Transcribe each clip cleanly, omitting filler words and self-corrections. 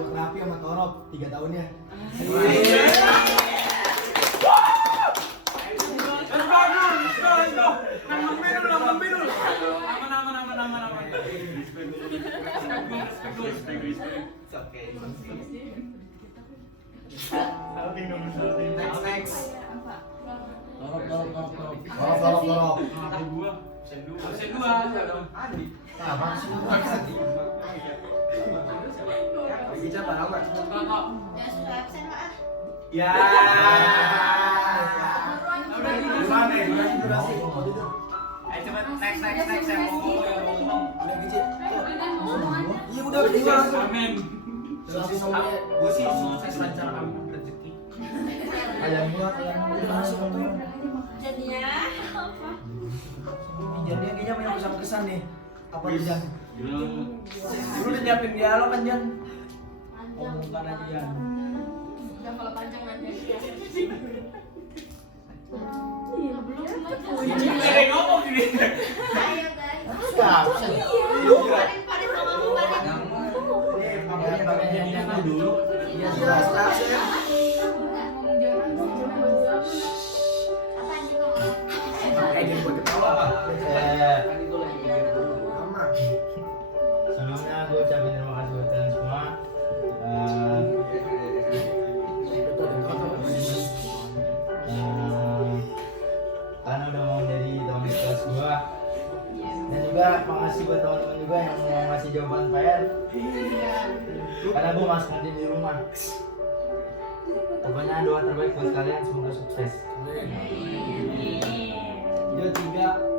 buat Raffi sama Torop 3 tahunnya. Next. Torop. Apaan sih? Bisa barang nggak? Ya sudah absen lah. Ya. Durasi. Ayo cepet next yang ngomong. Udah biji. Iya udah berdua. Amin. Gue sih sukses lancar rezeki. Ayam gua. Jadinya Jangan kayaknya banyak pesan kesan nih. Apa tuh Jan? Belum. Lu udah nyiapin dialog kan Jan? panjang. Bukan aja Jan. Udah kalau panjang nanti. Ada ngomong gini. Ayo guys. Siap. Paling sama kamu paling. Yang dulu. Iya jelas ya. Apa yang ngomong? Kayak buat ketawa. Sebelumnya aku ucapin terima kasih buat kalian semua. Karena udah mau jadi teman kelas gua. Dan juga makasih buat teman-teman juga yang mau ngasih jawaban PR. Karena gua masih nanti di rumah. Pokoknya doa terbaik buat kalian, semoga sukses. Dia 3.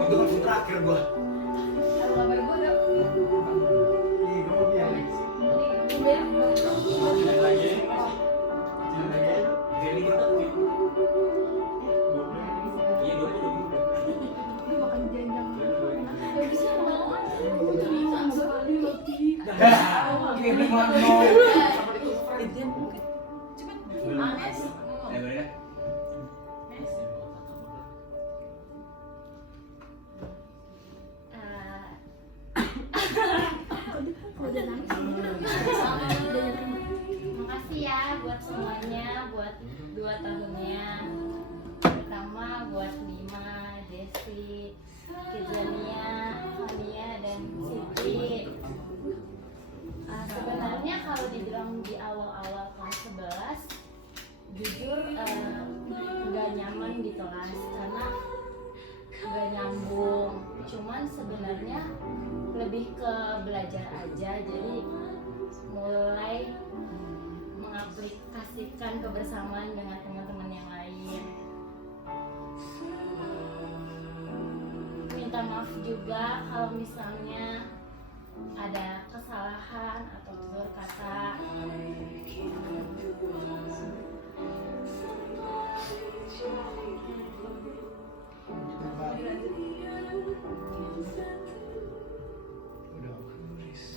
Untuk langsung terakhir gua. Ih, kamu biar. Makasih ya buat semuanya, buat 2 tahunnya. Pertama buat Lima, Desi, Kizania, Fania, dan Siti. Sebenarnya kalau dibilang di awal-awal kelas 11, jujur nggak nyaman di kelas karena nggak nyambung. Cuman sebenarnya lebih ke belajar aja, jadi mulai mengaplikasikan kebersamaan dengan teman-teman yang lain. Minta maaf juga kalau misalnya ada kesalahan atau tutur kata.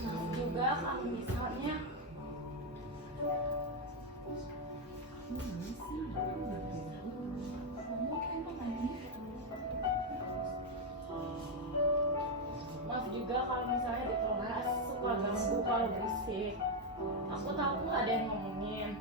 Maaf juga kalau misalnya maaf juga kalau misalnya di kelas suka ganggu kalau berisik. Aku tahu nggak ada yang ngomongin.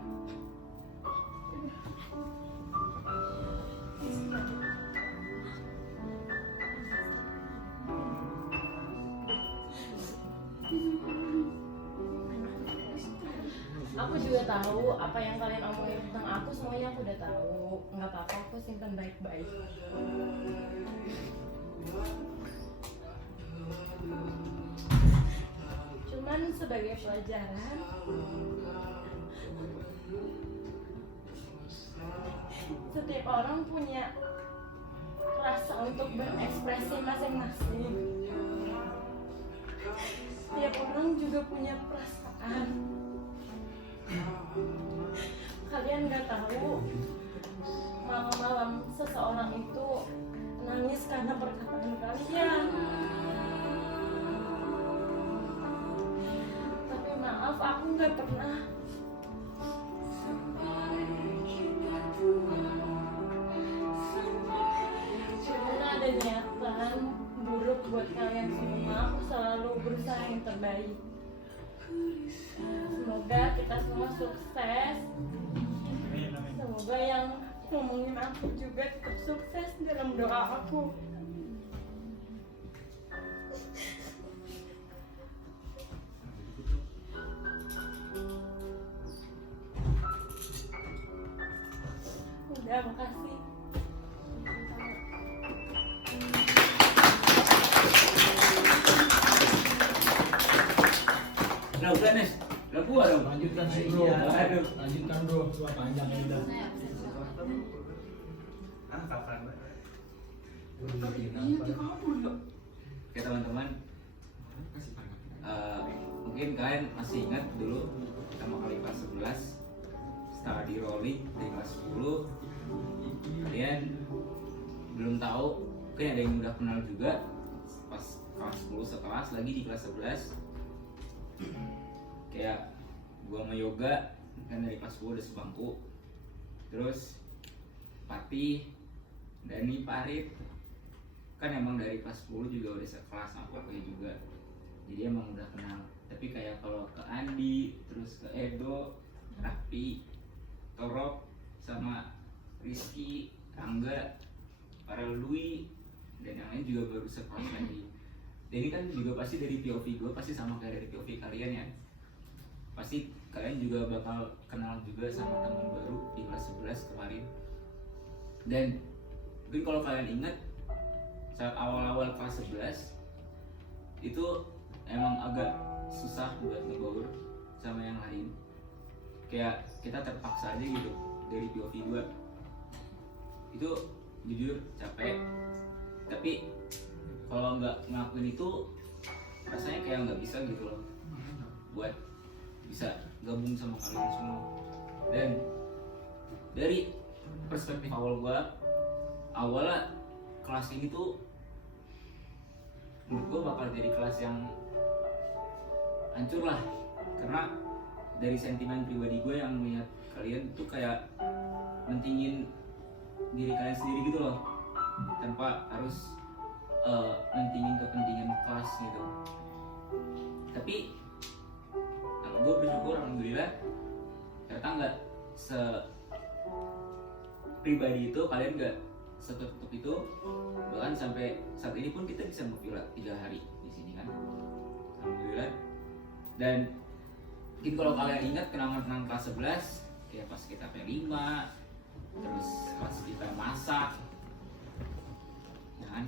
Aku juga tahu apa yang kalian omongin tentang aku, semuanya aku udah tahu. Nggak apa-apa, aku simpan baik-baik. Cuman sebagai pelajaran, setiap orang punya rasa untuk berekspresi masing-masing. Setiap orang juga punya perasaan. Kalian nggak tahu malam-malam seseorang itu nangis karena perkataan kalian. Tapi maaf, aku nggak pernah ada niatan buat kalian semua. Aku selalu berusaha yang terbaik. Semoga kita semua sukses. Semoga yang ngomongin aku juga tetap sukses dalam doa aku. Udah, makasih. Udah Nes, udah gua dong. Lanjutkan sih bro. Aduh. Lanjutkan bro. Wah panjang ini udah. Ah, kapan? Iya, Oke teman-teman, mungkin kalian masih ingat dulu pertama kali kelas 11 study rolling dari kelas 10. Kalian belum tahu, mungkin ada yang udah kenal juga pas kelas 10 sekelas lagi di kelas 11. Kayak gua sama Yoga kan dari kelas 10 udah sebangku. Terus Pati, Dani, Parit kan emang dari kelas 10 juga udah sekelas sama aku juga. Jadi emang udah kenal. Tapi kayak kalau ke Andi, terus ke Edo, Rapi, Torok, sama Rizky, Angga, Farel Dwi, dan yang lain juga baru sekelas lagi. Dan ini kan juga pasti dari POV gue, pasti sama kayak dari POV kalian ya. Pasti kalian juga bakal kenal juga sama teman baru di kelas 11 kemarin. Dan mungkin kalau kalian ingat saat awal-awal kelas 11 itu emang agak susah buat ngebaur sama yang lain. Kayak kita terpaksa aja gitu dari POV gue. Itu jujur capek. Tapi kalau nggak ngelakuin itu rasanya kayak nggak bisa gitu loh buat bisa gabung sama kalian semua. Dan dari perspektif awal gua, awalnya kelas ini tuh menurut gua bakal jadi kelas yang hancur lah, karena dari sentimen pribadi gue yang melihat kalian tuh kayak mentingin diri kalian sendiri gitu loh, tanpa harus mentingin kepentingan kelas gitu. Tapi gue bersyukur alhamdulillah ternyata nggak pribadi itu, kalian nggak setutup itu. Bahkan sampai saat ini pun kita bisa nge-vlog 3 hari di sini kan, alhamdulillah. Dan mungkin kalau kalian ingat kenangan-kenangan kelas 11 ya pas kita P5, terus pas kita masak ya kan,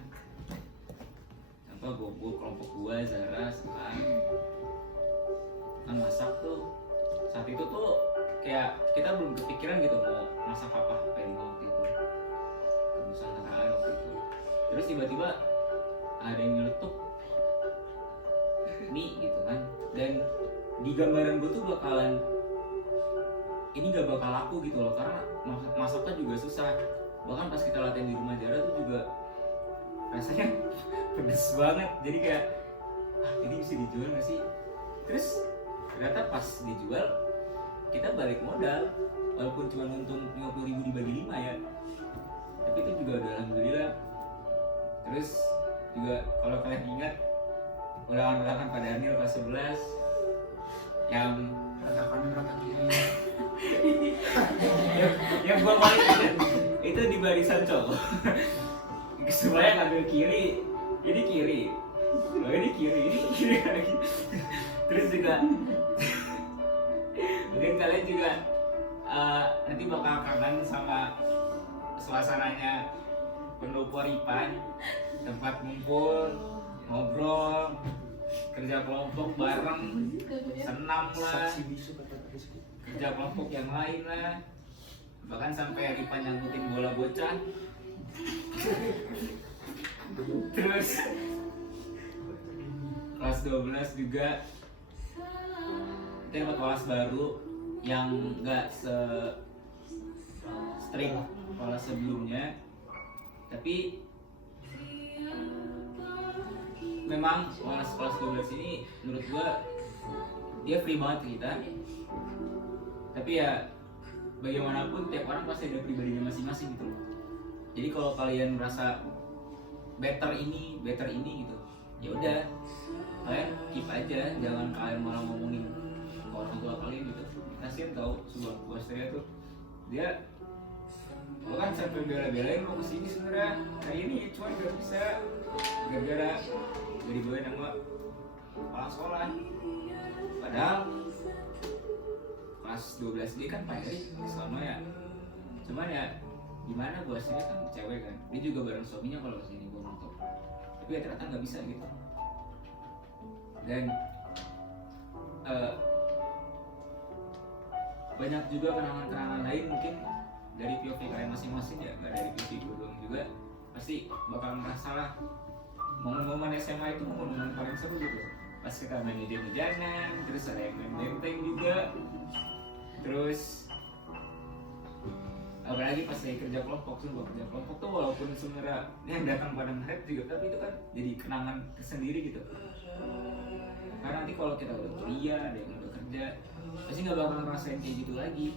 gue kelompok gue, Zara, Selan kan masak tuh. Saat itu tuh kayak kita belum kepikiran gitu mau masak apa pengen waktu itu, kenusantaraan waktu itu. Terus tiba-tiba ada yang nyeletuk mie gitu kan, dan di gambaran gue tuh bakalan ini gak bakal laku gitu loh, karena masaknya juga susah. Bahkan pas kita latihan di rumah Zara tuh juga rasanya pedes banget. Jadi kayak ini bisa dijual gak sih? Terus ternyata pas dijual kita balik modal, walaupun cuma untung 50.000 dibagi 5 ya, tapi itu juga udah alhamdulillah. Terus juga kalau kalian ingat ulangan-ulangan pada Daniel kelas 11 yang yang gua paling ingat itu di barisan cowok. Semuanya ngambil kiri, ini kiri, ini kiri lagi. Terus juga mungkin kalian juga nanti bakal kangen sama suasananya pendopo Ripan, tempat ngumpul, ngobrol, kerja kelompok bareng, senam lah, kerja kelompok yang lain lah, bahkan sampai Ripan nyangkutin bola bocah. Terus kelas 12 juga kita dapat kelas baru yang nggak strict kelas sebelumnya, tapi memang kelas 12 ini menurut gua dia free banget ke kita. Tapi ya bagaimanapun tiap orang pasti ada pribadinya masing-masing gitu loh. Jadi kalau kalian merasa better ini gitu, ya udah kalian keep aja, jangan kalian malah ngomongin ke orang tua kalian gitu. Kasian tau sebuah Austria tuh dia lo kan sampai bela-belain mau kesini sebenarnya hari ini cuma gak bisa gara-gara gak dibawain sama kepala sekolah. Padahal kelas 12 dia kan Pak Erik di sana ya, cuman ya gimana bosnya kan cewek kan, dia juga bareng suaminya kalau kesini gue nonton, tapi ya ternyata nggak bisa gitu. Dan banyak juga kenangan-kenangan lain mungkin dari POV kalian masing-masing ya, nggak dari POV gue doang juga, pasti bakal ngerasa lah momen-momen SMA itu momen-momen paling seru gitu. Pas kita main hujan-hujanan, terus ada yang main benteng juga, terus apalagi pas saya kerja kelompok tuh walaupun sebenarnya yang datang pada ngaret juga, tapi itu kan jadi kenangan tersendiri gitu. Karena nanti kalau kita udah kuliah, ada yang udah kerja, pasti nggak bakal ngerasain kayak gitu lagi.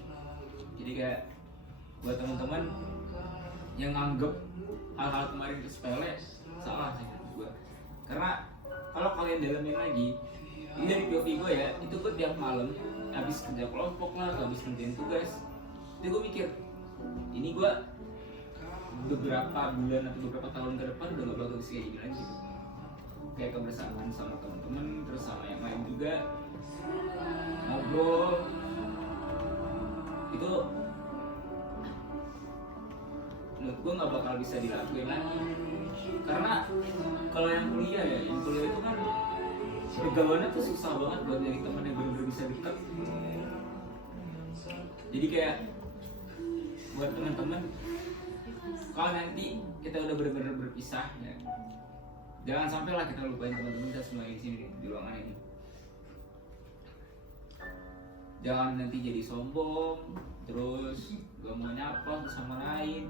Jadi kayak buat teman-teman yang nganggep hal-hal kemarin itu sepele, salah sih menurut gue. Karena kalau kalian dalamin lagi, ini dari POV gue ya, itu gue tiap malam habis kerja kelompok lah, habis ngerjain tugas, itu gue mikir, ini gue beberapa bulan atau beberapa tahun ke depan udah gak bakal kayak gini lagi. Kayak kebersamaan sama teman-teman, terus sama yang lain juga, ngobrol, itu menurut gue gak bakal bisa dilakuin lagi. Karena kalau yang kuliah ya, yang kuliah itu kan pergaulannya tuh susah banget buat nyari teman yang benar-benar bisa dekat. Jadi kayak buat teman-teman, kalau nanti kita udah benar-benar berpisah ya, jangan sampai lah kita lupain teman-teman kita semua di sini di ruangan ini. Jangan nanti jadi sombong, terus gak mau nyapa bersama lain.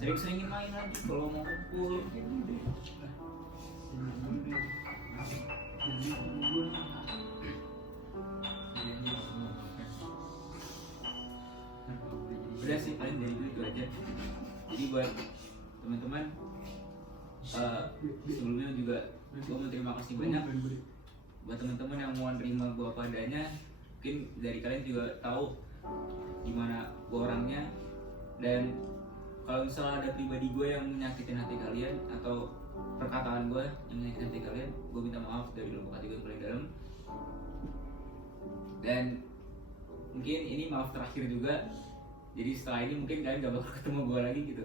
Sering-seringin main lagi kalau mau kumpul. Udah sih paling dari itu aja. Jadi buat teman-teman, sebelumnya juga gue mau terima kasih banyak buat teman-teman yang mau nerima gue apa adanya. Mungkin dari kalian juga tahu gimana gue orangnya, dan kalau misalnya ada pribadi gue yang menyakitin hati kalian atau perkataan gue yang menyakitin hati kalian, gue minta maaf dari lubuk hati gue paling dalam. Dan mungkin ini maaf terakhir juga, jadi setelah ini mungkin kalian gak bakal ketemu gue lagi gitu.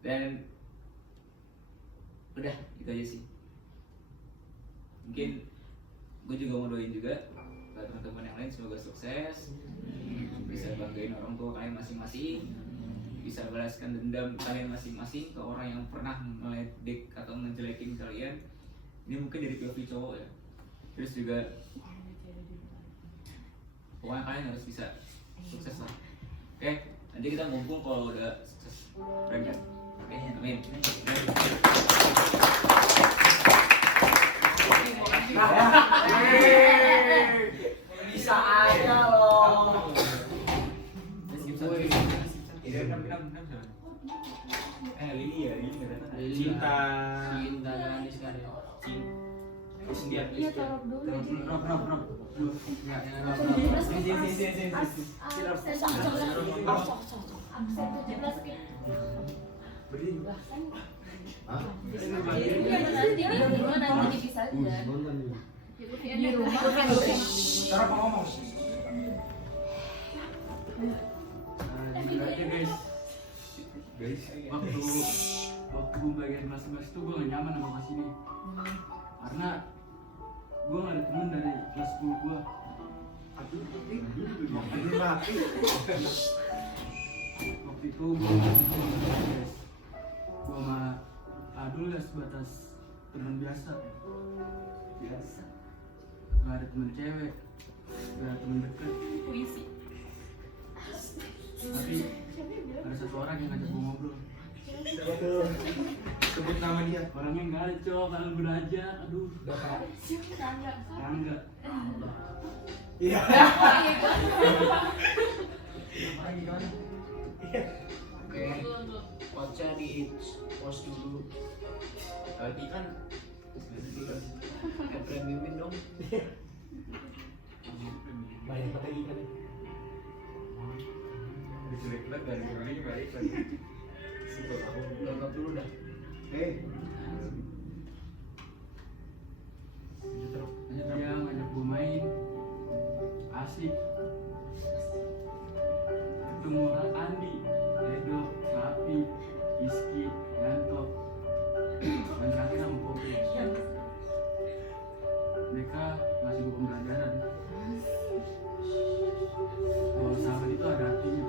Dan udah itu aja sih. Mungkin gue juga mau doain juga buat teman-teman yang lain, semoga sukses, bisa banggain orang tua kalian masing-masing, bisa balaskan dendam kalian masing-masing ke orang yang pernah meledek atau ngejelekin kalian. Ini mungkin dari POV cowok ya. Terus juga pokoknya kalian harus bisa sukses lah. Oke, nanti kita ngumpul kalau udah sukses. Keren kan? Oke, amin. Bisa aja loh. Lili ya, Lili nggak datang. Cinta Ganis karya. Iya, taruh dulu. Di rumah cara apa ngomong? Guys, waktu bagian kelas 11 itu gue gak nyaman sama kelas ini, karena gue gak ada temen dari kelas 10 gue. Waktu itu gue sama Adul ya sebatas teman biasa. Gak ada temen cewek, gak ada temen deket. Tapi ada satu orang yang ngajak gue ngobrol. Sebut nama dia. Orangnya nggak ada cowok, kalian belajar, aduh. Rangga. Iya. coachnya di post dulu. Berarti kan Premiumin dong. Banyak lagi kan. diculik banget dari ini balik lagi. Download dulu dah. Dia ngajak gue main, asik. Ketemu orang Andi, Edo, Rapi, Iski, Yanto, dan terakhir sama Kopi. Mereka ngasih gue pembelajaran bahwa sahabat itu ada artinya.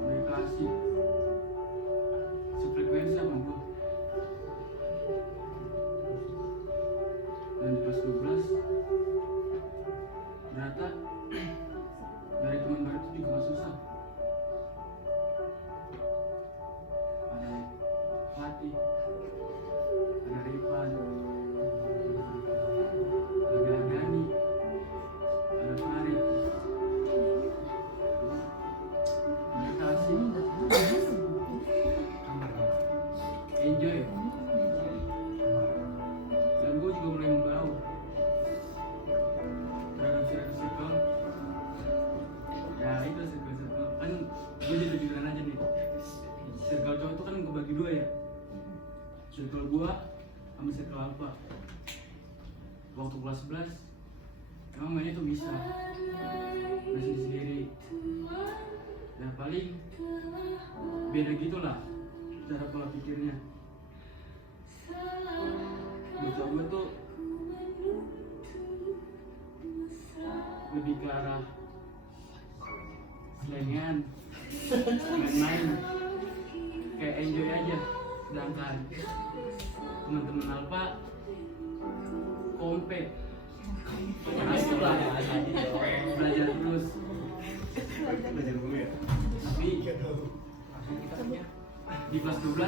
Mereka asik, sefrekuensi sama gue. Dan di kelas 12 ternyata dari teman baru itu juga gak susah. Ada Fatih, ada Rifan, ada Dani, ada Farid. Mereka asik, enjoy, dan gue juga mulai membaur terhadap circle. Ya itu circle kan gue jadi jujuran aja nih. Circle cowok itu kan gue bagi dua ya, circle gue sama circle alpha. Waktu kelas 11 emang mainnya tuh bisa masih sendiri. Ya paling beda gitulah cara pola pikirnya. Bocah gue tuh lebih ke arah selengean, main-main, kayak enjoy aja. Sedangkan teman-teman Alfa kompe, asik lah, belajar terus. Belajar dulu ya. Tapi di kelas 12